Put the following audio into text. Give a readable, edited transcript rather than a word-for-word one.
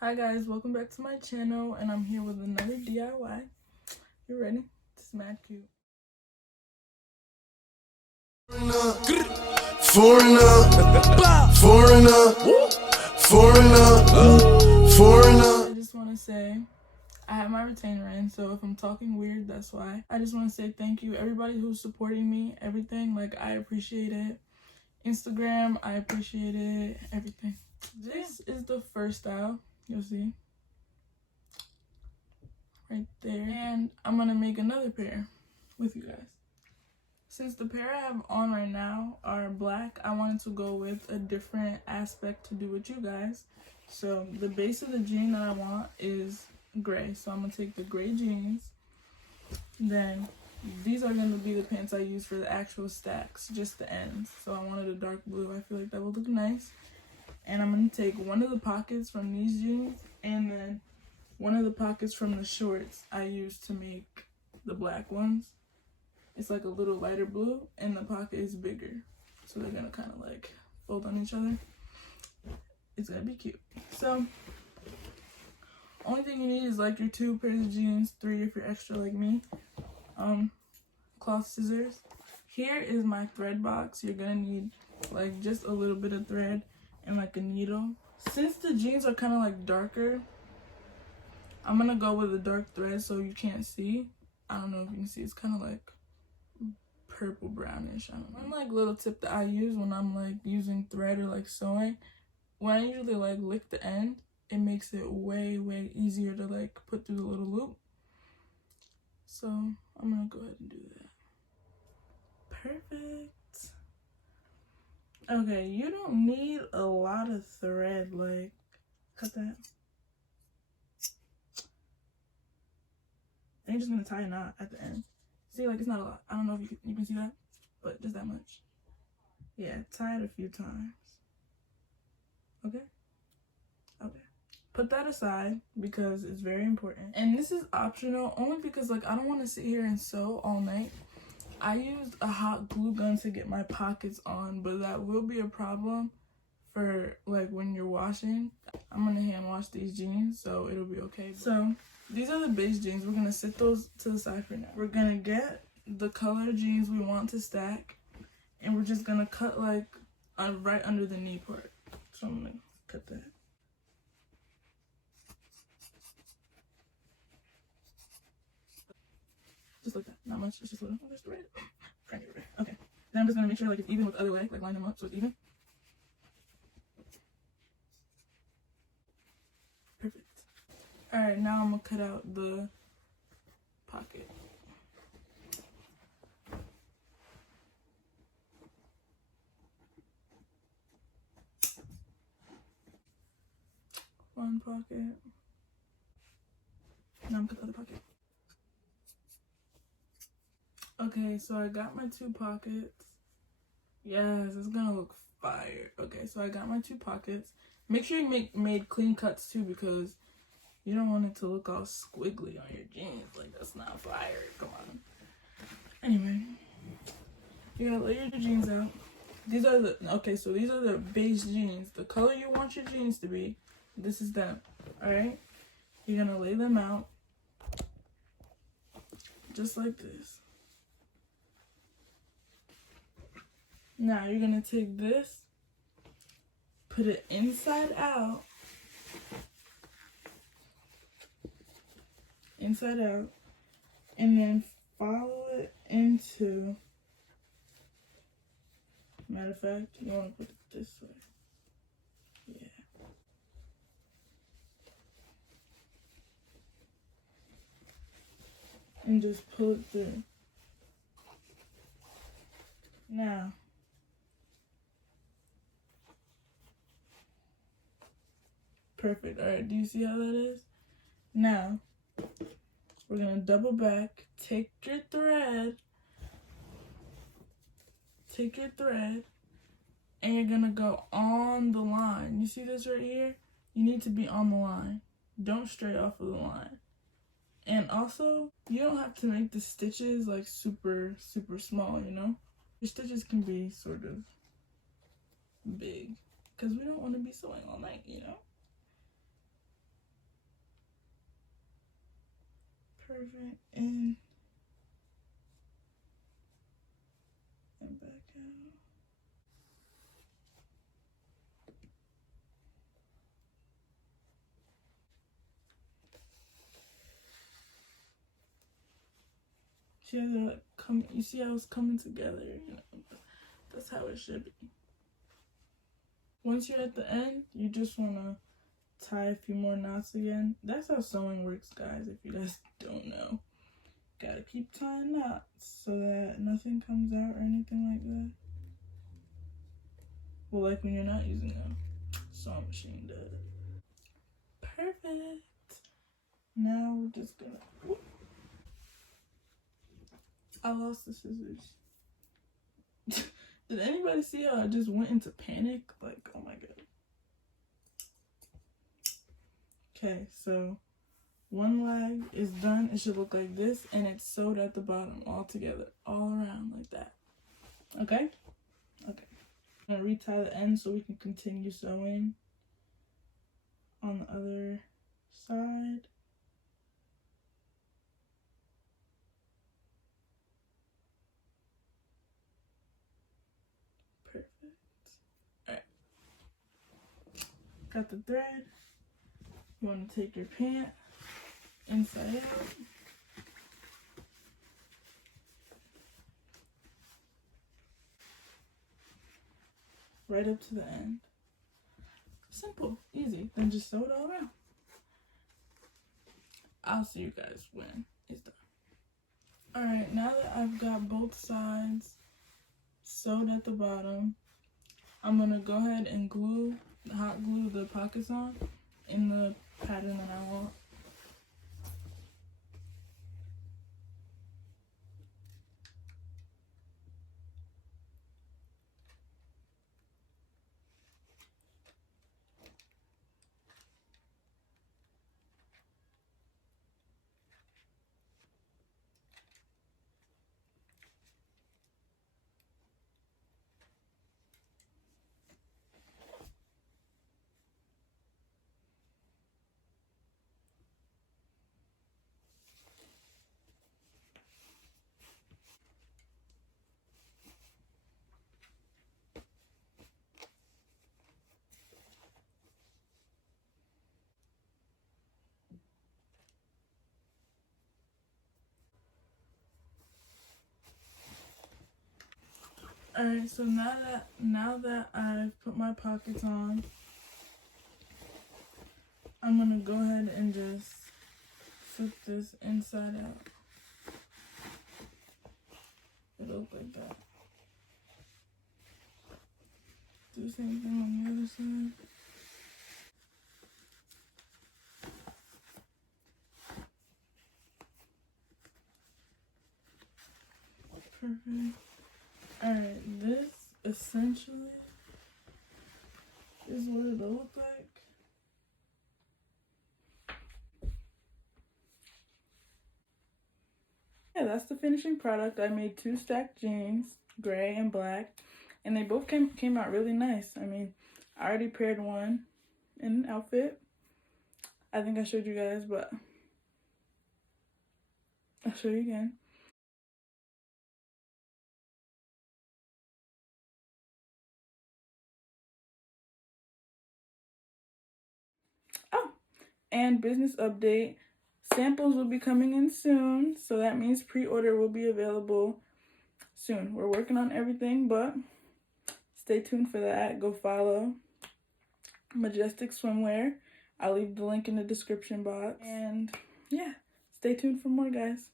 Hi guys, welcome back to my channel, and I'm here with another DIY. You ready? It's mad cute. I just want to say I have my retainer in, so if I'm talking weird, that's why. I just want to say thank you everybody who's supporting me, everything. Like, I appreciate it. Instagram, I appreciate it, everything. This is the first style, you'll see right there, and I'm gonna make another pair with you guys. Since the pair I have on right now are black, I wanted to go with a different aspect to do with you guys. So the base of the jean that I want is gray, so I'm gonna take the gray jeans. Then these are gonna be the pants I use for the actual stacks, just the ends. So I wanted a dark blue. I feel like that would look nice. And I'm gonna take one of the pockets from these jeans and then one of the pockets from the shorts I used to make the black ones. It's like a little lighter blue and the pocket is bigger. So they're gonna kind of like fold on each other. It's gonna be cute. So only thing you need is like your 2 pairs of jeans, 3 if you're extra like me. Cloth scissors. Here is my thread box. You're gonna need like just a little bit of thread and like a needle. Since the jeans are kind of like darker, I'm gonna go with a dark thread so you can't see. I don't know if you can see, it's kind of like purple brownish. I don't know. One like little tip that I use when I'm like using thread or like sewing, when I usually like lick the end, it makes it way easier to like put through the little loop. So I'm gonna go ahead and do that. Perfect. Okay, you don't need a lot of thread, like cut that. And you're just gonna tie a knot at the end. See, like it's not a lot. I don't know if you can see that, but just that much. Yeah, tie it a few times. Okay? Okay. Put that aside because it's very important. And this is optional only because like I don't want to sit here and sew all night. I used a hot glue gun to get my pockets on, but that will be a problem for like when you're washing. I'm gonna hand wash these jeans, so it'll be okay. So these are the base jeans. We're gonna sit those to the side for now. We're gonna get the color jeans we want to stack, and we're just gonna cut like right under the knee part. So I'm gonna cut that. Just like that. Not much. It's just a little. Oh, just right. Trying to get it right. Okay. Then I'm just gonna make sure like it's even with the other way. Like line them up so it's even. Perfect. All right. Now I'm gonna cut out the pocket. One pocket. Now I'm gonna cut the other pocket. Okay, so I got my 2 pockets. Yes, it's gonna look fire. Okay, so I got my 2 pockets. Make sure you made clean cuts too, because you don't want it to look all squiggly on your jeans. Like, that's not fire. Come on. Anyway, you gotta lay your jeans out. These are the base jeans. The color you want your jeans to be, this is them. Alright? You're gonna lay them out just like this. Now you're gonna take this, put it inside out, and then follow it into, matter of fact, you wanna put it this way. Yeah. And just pull it through. Now, perfect. All right, do you see how that is? Now, we're gonna double back, take your thread, and you're gonna go on the line. You see this right here? You need to be on the line. Don't stray off of the line. And also, you don't have to make the stitches like super small, you know? Your stitches can be sort of big because we don't want to be sewing all night, you know? Perfect. In and back out. See how they're like coming, you see how it's coming together, you know, that's how it should be. Once you're at the end, you just want to tie a few more knots again. That's how sewing works, guys, if you guys don't know. Gotta keep tying knots so that nothing comes out or anything like that. Well, like when you're not using a sewing machine does. Perfect. Now we're just gonna, whoop. I lost the scissors. Did anybody see how I just went into panic? Like, oh my god. Okay, so one leg is done. It should look like this, and it's sewed at the bottom all together, all around like that. Okay? Okay. I'm gonna retie the end so we can continue sewing on the other side. Perfect. Alright. Got the thread. You want to take your pant inside out. Right up to the end. Simple, easy. Then just sew it all around. I'll see you guys when it's done. Alright, now that I've got both sides sewed at the bottom, I'm gonna go ahead and hot glue the pockets on in the pattern that I want. Alright, so now that I've put my pockets on, I'm gonna go ahead and just flip this inside out. It'll look like that. Do the same thing on the other side. Perfect. Alright, this essentially is what it'll look like. Yeah, that's the finishing product. I made 2 stacked jeans, gray and black, and they both came out really nice. I mean, I already paired one in an outfit. I think I showed you guys, but I'll show you again. Oh, and business update. Samples will be coming in soon, so that means pre-order will be available soon. We're working on everything, but stay tuned for that. Go follow Majestic Swimwear. I'll leave the link in the description box. And yeah, stay tuned for more, guys.